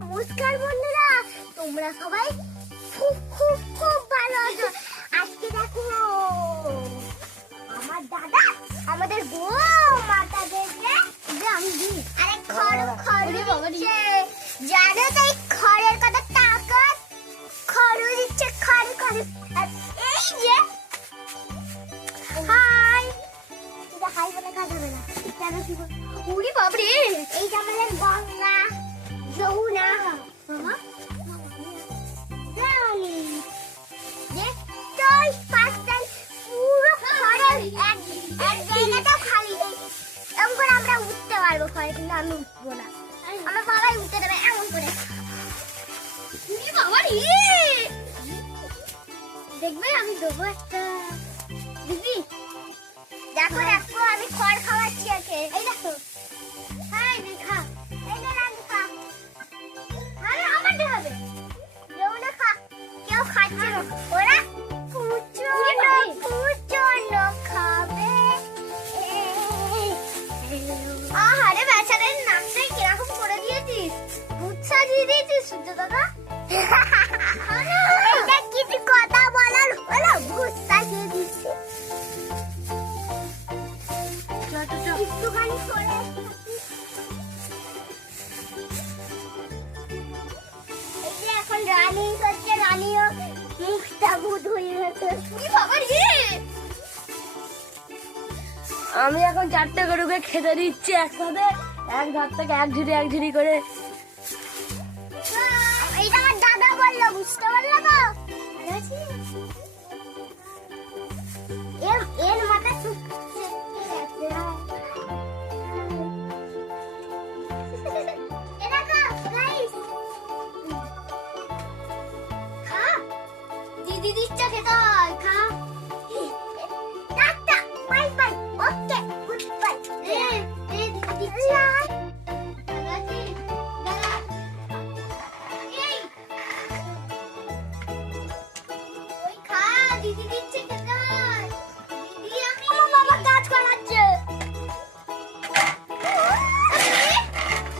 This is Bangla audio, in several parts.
নমস্কার বন্ধুরা, তোমরা সবাই খুব খুব খুব ভালো আছো। আজকে দেখো আমার দাদা আমাদের বউ মাতাদেরকে যে আমি দিই আরে খড় দিচ্ছে। জানো তো এই খড়ের কত তাকত, খড় দিচ্ছে খড়। এই যে হাই, এটা হাই বলে কাজ হবে না। কেন কি বল? উড়ি বাবরে, এই যে আমাদের গঙ্গা যমুনা রানী যে তোই পাঁচটাই পুরো খড়ের এক জায়গাটাও খালি নেই। এমন করে আমরা উঠতে পারবো খড়ে, কিন্তু আমি উঠবো না, আমার বাবাই উঠতে দেবে এমন করে। দেখবে আমি দেবো একটা দিদি। দেখো দেখো আমি খড় খাওয়াচ্ছি ওকে। এই দেখো, হ্যাঁ খা, এই নে রানী খা। আরে আমারটা হবে, যমুনা খা। কেউ খাচ্ছে না, ওরা পুচনো খাবে। আহারে বেচারের নামটাই কিরকম করে দিয়েছিস, ভূত সাজিয়ে দিয়েছিস সূর্য দাদা। এটা কিছু কথা বলার হলো, ভূত সাজিয়ে দিচ্ছি। একটুখানি সরে এই যে এখন রানী হচ্ছে, রানীও মুখটা ভূত হয়ে গেছে। আমি এখন 4টে গরুকে খেতে দিচ্ছি একসাথে, এক ধার থেকে এক ঝুড়ি করে। এইটা আমার দাদা বললো, বুঝতে পারলো তো? এর মাথা চুপছে দিদি দিচ্ছে খেতে হয়, খা। টাটা, বাই বাই, ওকে, গুড বাই। দিদি দিচ্ছে। ওই খা, দিদি দিচ্ছে খেতে হয়। দিদি আমি আমার বাবা কাজ করাচ্ছে।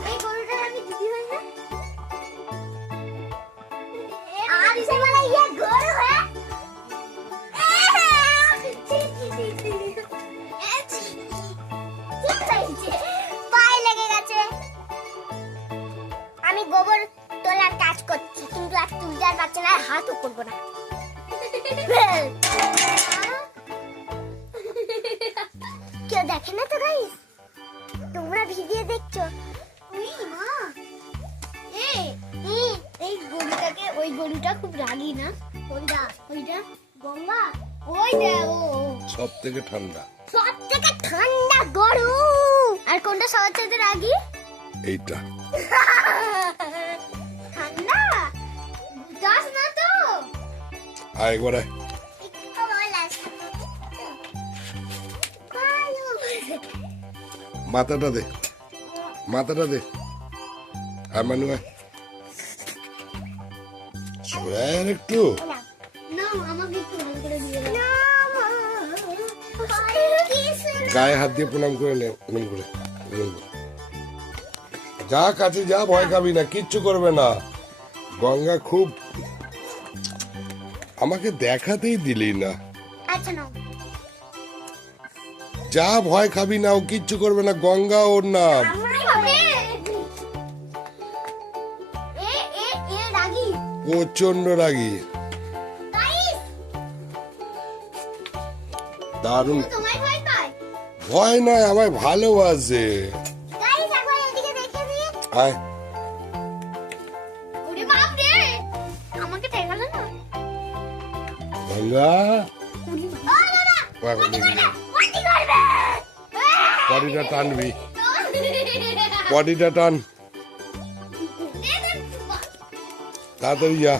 এই গরুটার আমি দিদি হই না? আর ইসে মানে ये গরু है। পায়ে লেগে গেছে। আমি গোবর তোলার কাজ করছি, কিন্তু আর তুলতে আর পারছি না, হাতও করবো না। কেউ দেখে না তো গাইস, তোমরা ভিডিও দেখছো। এই গরুটাকে, ওই গরুটা খুব রাগী না? কোনটা? ওইটা গঙ্গা, ওইটা সব থেকে ঠান্ডা, সব থেকে ঠান্ডা গরু। আর কোনটা সবার থেকে রাগী? এইটা ঠান্ডা বুঝাস না তো। একবার আয়। মাথাটা দে, মাথাটা দে। আর মানু আয়, সরাই একটু। না আমাকে একটু ভালো করে দিয়ে দাও। গায়ে হাত দিয়ে প্রণাম করে নে, প্রণাম করে। যা কাছে যা, ভয় খাবি না, কিচ্ছু করবে না। গঙ্গা খুব, আমাকে দেখাতেই দিলি না। আচ্ছা নাও। যা, ভয় খাবি না, ও কিচ্ছু করবে না, গঙ্গা ওর নাম। প্রচন্ড রাগী, দারুণ। ভয় নয়, আমায় ভালোবাসে। আয়, আমাকে ঠেকালো না। গঙ্গা পটিটা টানবি, পটিটা টান, তাড়াতাড়ি যা।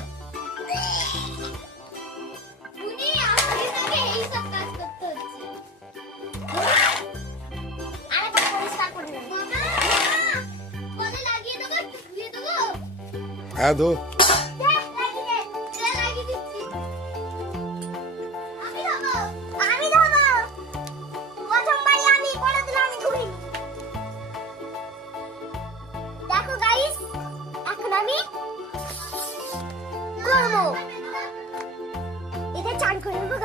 হ্যাঁ তো দেখো গাইস, এখন আমি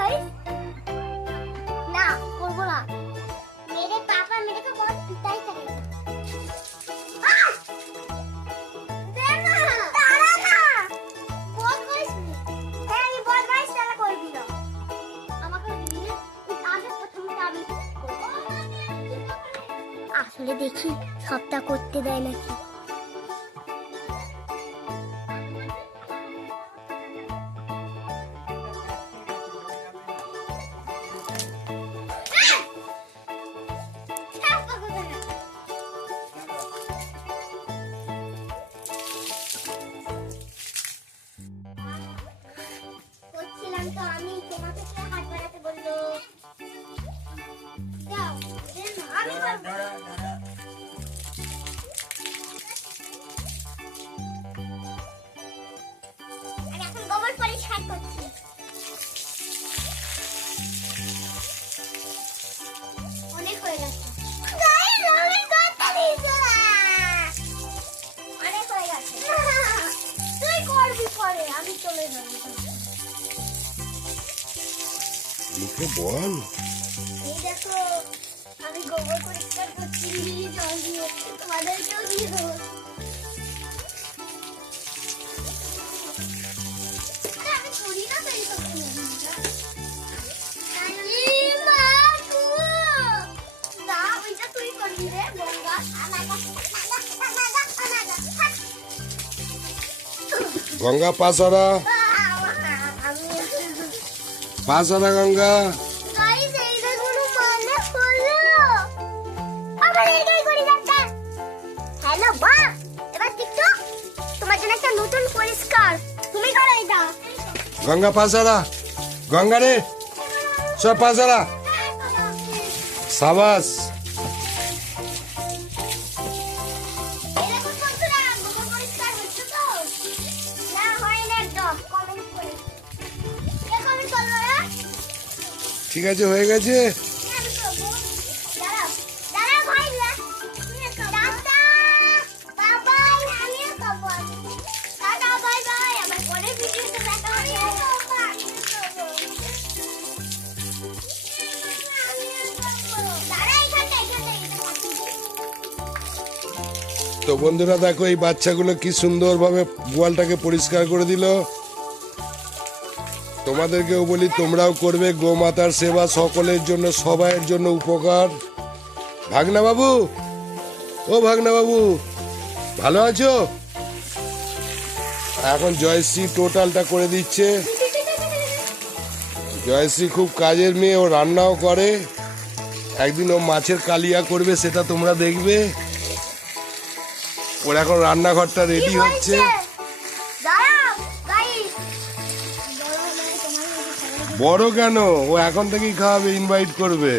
गाइस ना করব না मेरे पापा मेरे को बहुत पिटाई करेंगे देना तारा ना बहुत गाइस है আমি बहुत गाइस তারা করবি না আমাকে দিলে আগে প্রথমে আমি করব আসলে দেখি সবটা করতে দেয় নাকি করছিলাম তো আমি তোমাকে কে হাত বাড়াতে বললো দাও দেন আমি করব আমি এখন গোবর পরিষ্কার করছি অনেক হয়ে গেছে গাইস আমি করতে দিছো অনেক হয়ে গেছে তুই করবি পরে আমি চলে যাব মুখে বল। এই দেখো আমি গোবর পরিষ্কার করছি জল দিয়ে তোমাদেরকেও দিয়ে দেবো আরে আমি করি না তো এই সব না ওইটা তুই করবি রে গঙ্গা গঙ্গা পাসারা, পাসারা গঙ্গা। গাইস এইটা কোনো মানে হলো আবার এইটাই করি যাচ্ছে হ্যালো বা এবার টিকটক তোমার জন্য একটা নতুন পরিষ্কার তুমি করো এটা গঙ্গা পাসারা, গঙ্গা রে সব পাসারা। সাবাস। এরকম বন্ধুরা গোবর পরিষ্কার হচ্ছে তো না হয় না একদম কমেন্ট করে কে কমেন্ট করলো রে ঠিক আছে, হয়ে গেছে। আমি করবো দাঁড়াও দাঁড়াও ভাই রে টাটা বাবাই আমিও করবো টাটা বাই বাই আমার পরের ভিডিওতে দেখা হবে দাঁড়া এখানটা তো বন্ধুরা দেখো এই বাচ্চাগুলো কি সুন্দরভাবে গোয়ালটাকে পরিষ্কার করে দিল। তোমাদেরকেও বলি তোমরাও করবে, গোমাতার সেবা সকলের জন্য, সবাইয়ের জন্য উপকার। ভাগনা বাবু, ও ভাগনা বাবু, ভালো আছো? এখন জয়শ্রী টোটালটা করে দিচ্ছে। জয়শ্রী খুব কাজের মেয়ে, ও রান্নাও করে। একদিন ও মাছের কালিয়া করবে, সেটা তোমরা দেখবে। ওর এখন রান্নাঘরটা রেডি হচ্ছে। দাঁড়াও গাইস বড় কেন, ও এখন থেকেই খাওয়াবে, ইনভাইট করবে।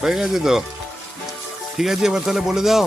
হয়ে গেছে তো, ঠিক আছে, এবার তাহলে বলে দাও।